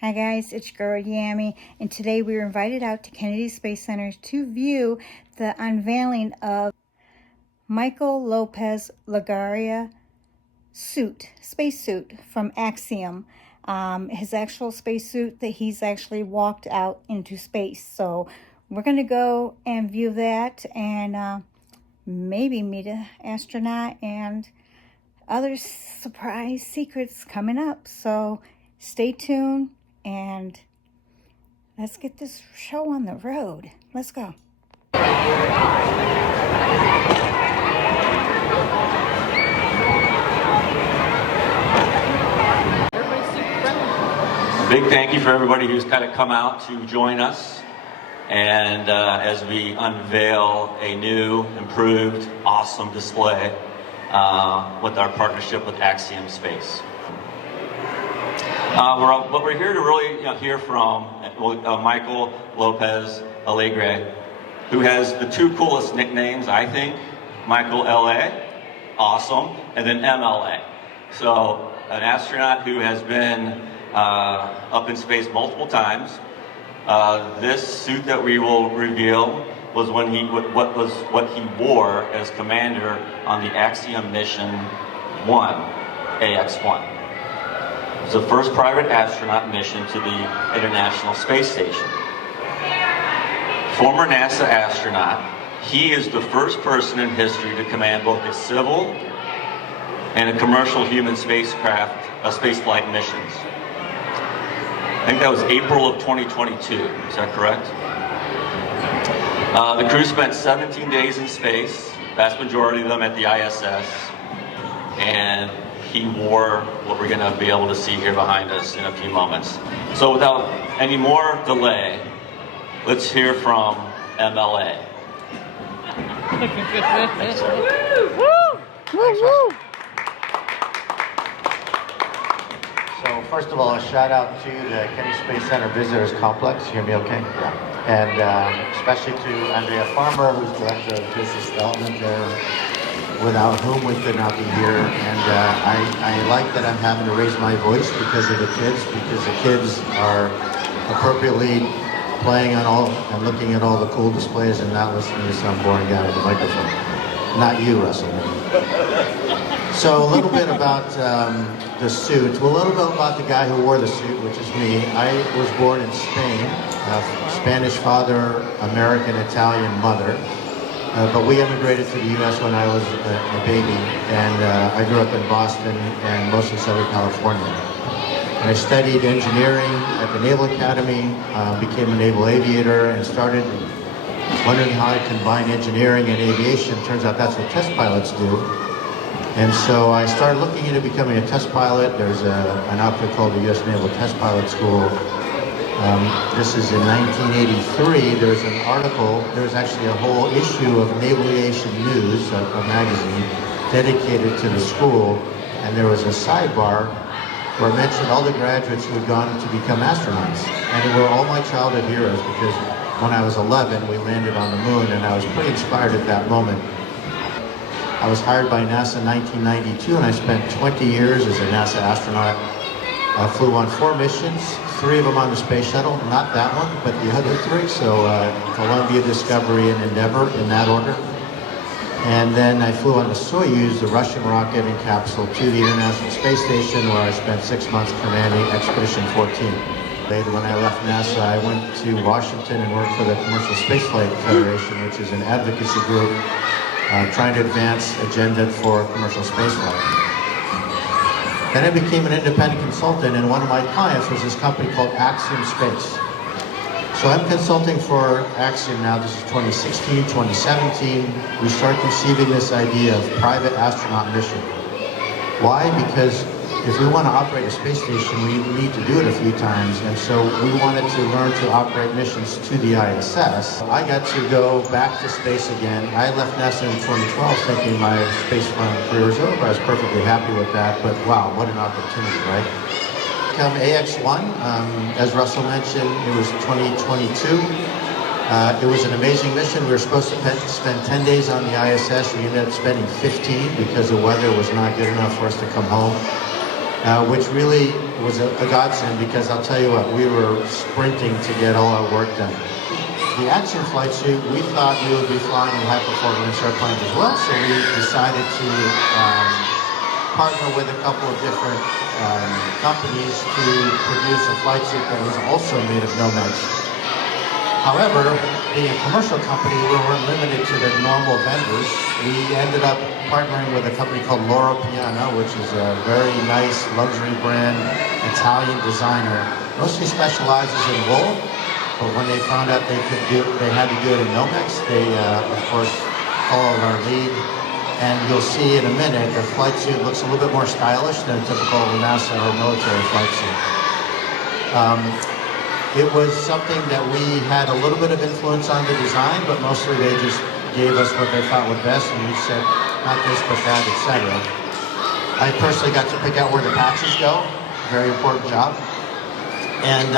Hi guys, it's your girl Yami, and today we were invited out to Kennedy Space Center to view the unveiling of Michael Lopez-Alegria spacesuit from Axiom. His actual spacesuit that he's actually walked out into space. So we're going to go and view that and maybe meet an astronaut and other surprise secrets coming up. So stay tuned and let's get this show on the road. Let's go. Big thank you for everybody who's kind of come out to join us, and as we unveil a new, improved, awesome display with our partnership with Axiom Space. We're here to really hear from Michael Lopez-Alegria, who has the two coolest nicknames, I think. Michael L.A., awesome, and then MLA. So an astronaut who has been up in space multiple times. This suit that we will reveal was what he wore as commander on the Axiom mission 1, AX-1. It was the first private astronaut mission to the International Space Station. Former NASA astronaut, he is the first person in history to command both a civil and a commercial human spaceflight missions. I think that was April of 2022, is that correct? The crew spent 17 days in space, vast majority of them at the ISS, and he wore what we're gonna be able to see here behind us in a few moments. So without any more delay, let's hear from MLA. Thanks, sir. Woo! So first of all, a shout out to the Kennedy Space Center Visitors Complex. You hear me okay? Yeah. And especially to Andrea Farmer, who's Director of Business Development there, without whom we could not be here. And I like that I'm having to raise my voice because of the kids are appropriately playing on all and looking at all the cool displays and not listening to some boring guy with a microphone. Not you, Russell. So a little bit about the suit. Well, a little bit about the guy who wore the suit, which is me. I was born in Spain, Spanish father, American, Italian mother. But we immigrated to the U.S. when I was a baby, and I grew up in Boston and mostly Southern California. And I studied engineering at the Naval Academy, became a naval aviator, and started wondering how I combine engineering and aviation. Turns out that's what test pilots do. And so I started looking into becoming a test pilot. There's an outfit called the U.S. Naval Test Pilot School. This is in 1983. There's an article, there's actually a whole issue of Naval Aviation News, a magazine, dedicated to the school. And there was a sidebar where it mentioned all the graduates who had gone to become astronauts. And they were all my childhood heroes because when I was 11, we landed on the moon, and I was pretty inspired at that moment. I was hired by NASA in 1992, and I spent 20 years as a NASA astronaut. I flew on 4 missions, 3 of them on the space shuttle, not that one, but the other 3. So Columbia, Discovery, and Endeavour in that order. And then I flew on the Soyuz, the Russian rocket and capsule, to the International Space Station, where I spent 6 months commanding Expedition 14. Later, when I left NASA, I went to Washington and worked for the Commercial Spaceflight Federation, which is an advocacy group trying to advance agenda for commercial spaceflight. Then I became an independent consultant, and one of my clients was this company called Axiom Space. So I'm consulting for Axiom now. This is 2016, 2017. We start conceiving this idea of private astronaut mission. Why? Because if we want to operate a space station, we need to do it a few times, and so we wanted to learn to operate missions to the ISS. I got to go back to space again. I left NASA in 2012 thinking my space career was over. I was perfectly happy with that, but wow, what an opportunity, right? Come AX-1, as Russell mentioned, it was 2022. It was an amazing mission. We were supposed to spend 10 days on the ISS. We ended up spending 15 because the weather was not good enough for us to come home. Which really was a godsend, because I'll tell you what, we were sprinting to get all our work done. The Axiom flight suit, we thought we would be flying in high-performance airplanes as well, so we decided to partner with a couple of different companies to produce a flight suit that was also made of Nomex. However, being a commercial company, we weren't limited to the normal vendors. We ended up partnering with a company called Loro Piana, which is a very nice luxury brand, Italian designer. Mostly specializes in wool, but when they found out they had to do it in Nomex, they, of course, followed our lead. And you'll see in a minute, the flight suit looks a little bit more stylish than a typical NASA or military flight suit. It was something that we had a little bit of influence on the design, but mostly they just gave us what they thought was best, and we said, not this, but that, etc. I personally got to pick out where the patches go, very important job. And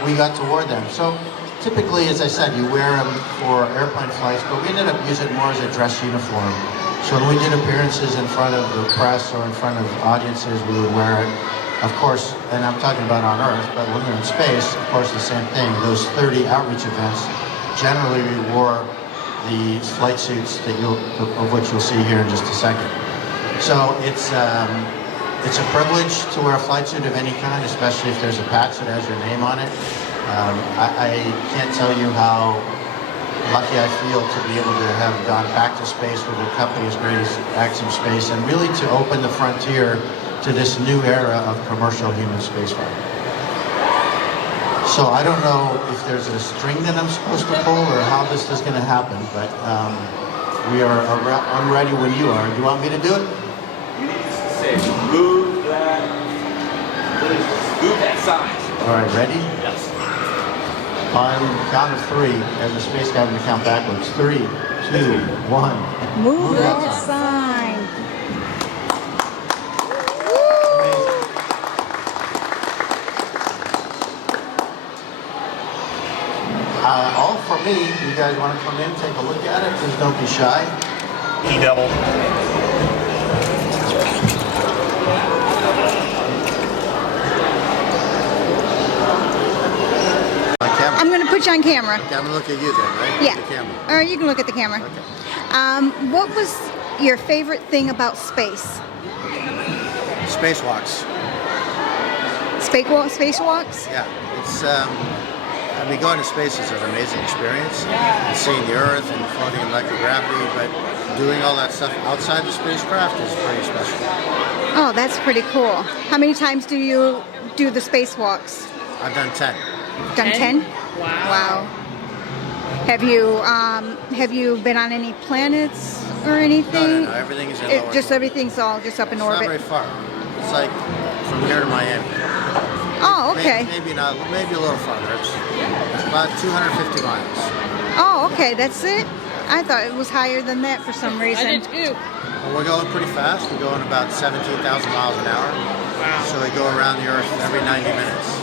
we got to wear them. So typically, as I said, you wear them for airplane flights, but we ended up using it more as a dress uniform. So when we did appearances in front of the press or in front of audiences, we would wear it. Of course, and I'm talking about on Earth, but when we're in space, of course, the same thing. Those 30 outreach events, generally we wore the flight suits that of which you'll see here in just a second. So it's a privilege to wear a flight suit of any kind, especially if there's a patch that has your name on it. I can't tell you how lucky I feel to be able to have gone back to space with a company as great as Axiom Space, and really to open the frontier to this new era of commercial human spaceflight. So I don't know if there's a string that I'm supposed to pull or how this is going to happen, but I'm ready when you are. Do you want me to do it? You need to say, move that sign. All right, ready? Yes. On count of 3, as a space guy, I'm going to count backwards. 3, 2, 1. Move that sign. All for me. You guys want to come in, take a look at it? Please don't be shy. E-double. I'm going to put you on camera. Okay, I'm going to look at you then, right? Yeah. The camera. Or you can look at the camera. Okay. What was your favorite thing about space? Spacewalks. Spacewalks? Yeah. It's, I mean, going to space is an amazing experience. And seeing the Earth and floating in microgravity, but doing all that stuff outside the spacecraft is pretty special. Oh, that's pretty cool. How many times do you do the spacewalks? I've done 10. Done 10? Wow. Have you been on any planets or anything? No. Everything is in low Just orbit. everything's all just up in It's not orbit. very far. It's like from here to Miami. Oh, okay. Maybe not. Maybe a little farther. It's about 250 miles. Oh, okay. That's it. I thought it was higher than that for some I reason. did too. Well, we're going pretty fast. We're going about 17,000 miles an hour. Wow. So we go around the Earth every 90 minutes.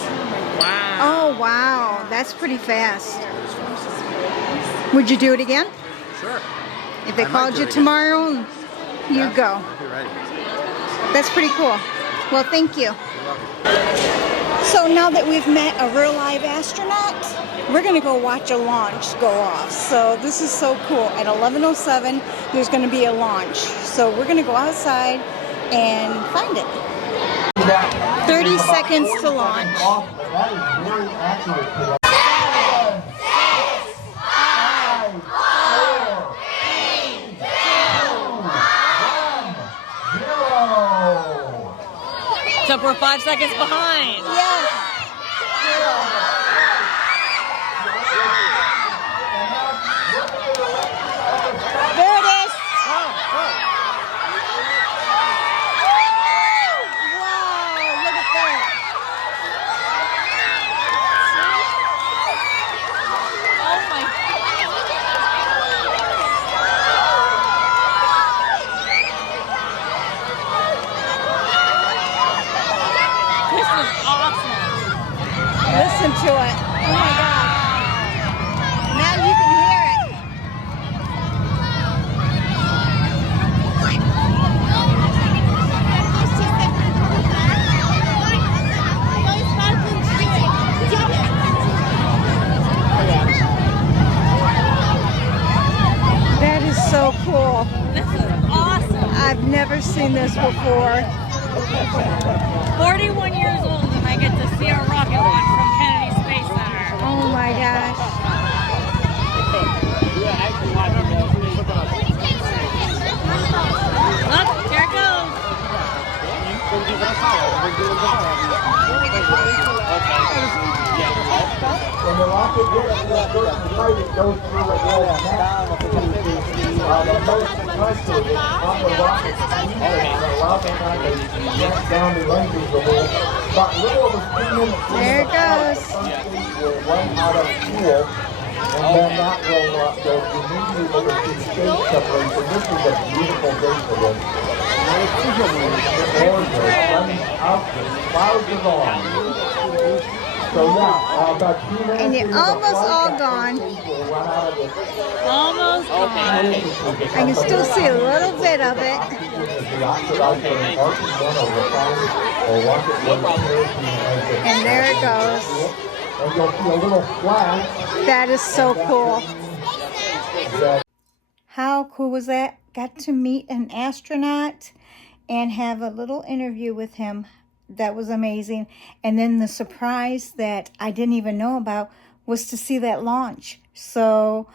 Wow. Oh, wow. That's pretty fast. Would you do it again? Sure. If they I might called do you it again. tomorrow, you'd Yeah, go. I'll be ready. That's pretty cool. Well, thank you. You're welcome. So now that we've met a real live astronaut, we're going to go watch a launch go off. So this is so cool. At 11:07, there's going to be a launch. So we're going to go outside and find it. 30 seconds to launch. So we're 5 seconds behind. Yes. There it is. Wow, look at that. Oh my. This is awesome. Listen to it. Oh my God. Now you can hear it. seen this before. 41 years old and I get to see a rocket launch from Kennedy Space Center. Oh my gosh. Look, here it goes. When the rocket hits the certain height, it goes through a wall of mass. The most compressor is on the rocket speed and allow them to get down the engines a little. About a little over 3 minutes. There it goes. Will run out of fuel, and then that will go immediately over to the stage separation. This is a beautiful day for this. Gorgeous, running out with clouds of on. So yeah, about 2 minutes. And you're almost all gone. Almost gone. I can still see a little bit of it. And there it goes. And you'll see a little flash. That is so cool. How cool was that? Got to meet an astronaut and have a little interview with him. That was amazing. And then the surprise that I didn't even know about was to see that launch. So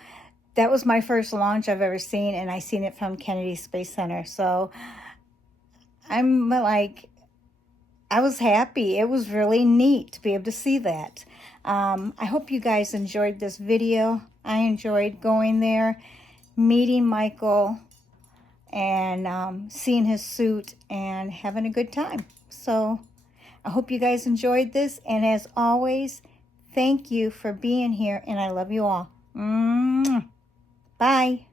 that was my first launch I've ever seen, and I seen it from Kennedy Space Center. So I'm like, I was happy. It was really neat to be able to see that. I hope you guys enjoyed this video. I enjoyed going there, meeting Michael, and seeing his suit and having a good time. So I hope you guys enjoyed this. And as always, thank you for being here. And I love you all. Bye.